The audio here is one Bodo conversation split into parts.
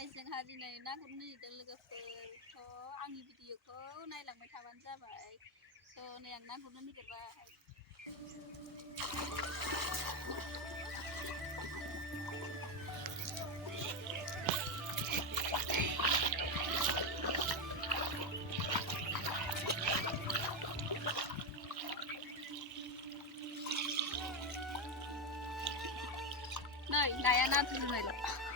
जाबाय जोंहा दिनै ना गुरनो नागिरदों लोगोफोर आंनि भिडिअखौ नायलांबाय थाबानो जाबाय नै आं ना गुरनो नागिरबाय नै नाया नाथुर जुनायल'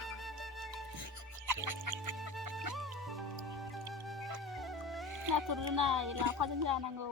नाथुर जुनाय लाफाजों जानांगौ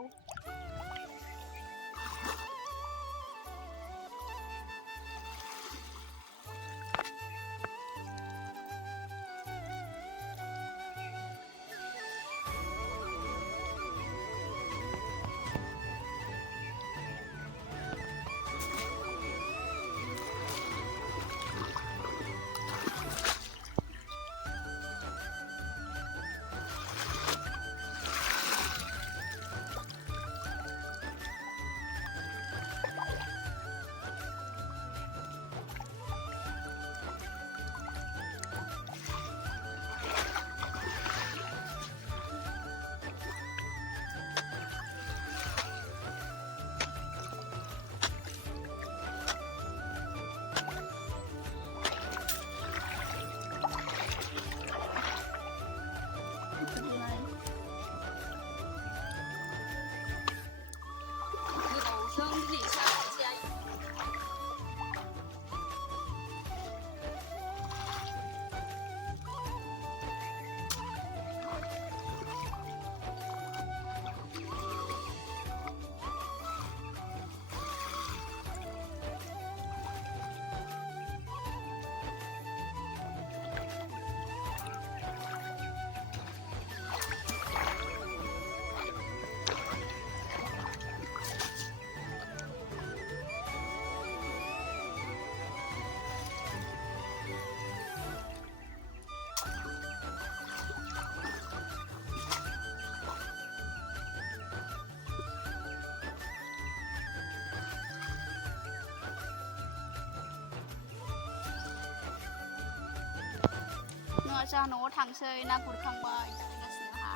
जोंहा न'आव थांसै ना गुरखांबाय जागासिनो आंहा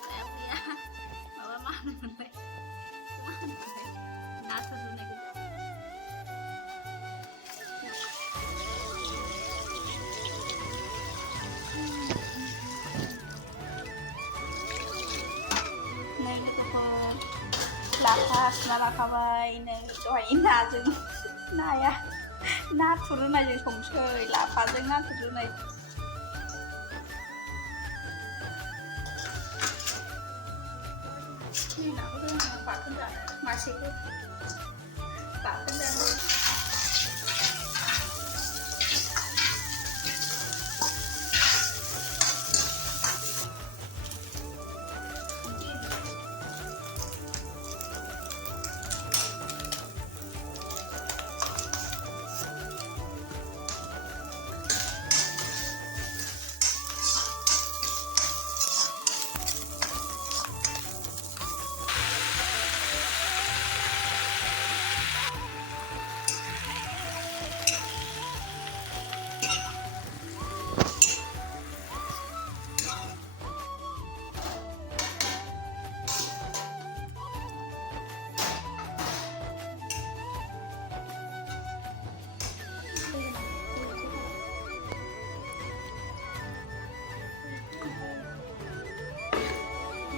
नायाव गैया माबा मा होनोमोनलाय नाथुर जुनाय गोजा नै लोगोफोर लाफा सुना लाखाबाय नै दहाय नाजों नाया नाथुर रुनायजों संसै लाफाजों नाथुर रुनाय नाखौ दोनहां बाथोन जानो मासेखौ बाथोन जानो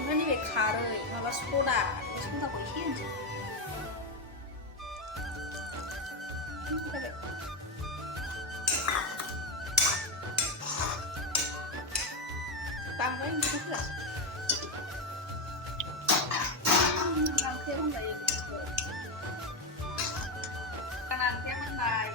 नैबे खारै माबा सदा बे सदाखौ एसे होनोसै बांद्राय ओंख्रिखौ होआ ओंख्रिया मोनबाय ओंख्रिया मोनबाय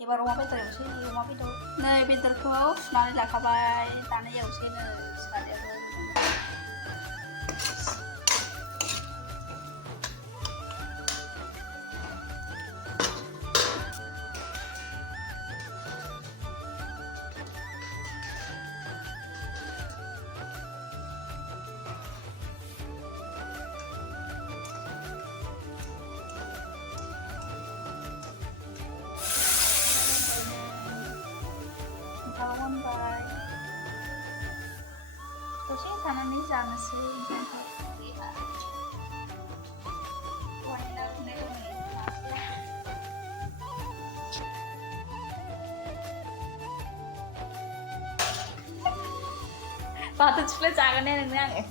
एबार अमा बेदर एवसै अमा बेदर नै बेदरखौ सुनानै लाखाबाय दानो एवसै नै सारायाबो जानोसै ओंखामखौ दहाय ना गुरनाय दंमोन मासे बाथो थिख्लाय जागोन ने नोंनो आङो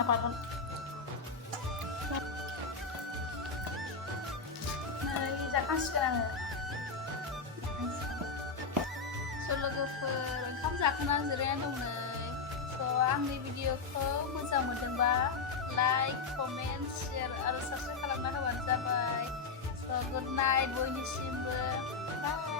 apa tuh नै जाखांसिगोन आङो स' लोगोफोर ओंखाम जाखांनानै जिरायना दं नै स' आंनि भिडिअखौ मोजां मोनदोंबा लाइक कमेन्ट शेयार आरो साबस्क्राइब खालामना होबानो जाबाय स' गुड नाइट बयनिसिमबो बाय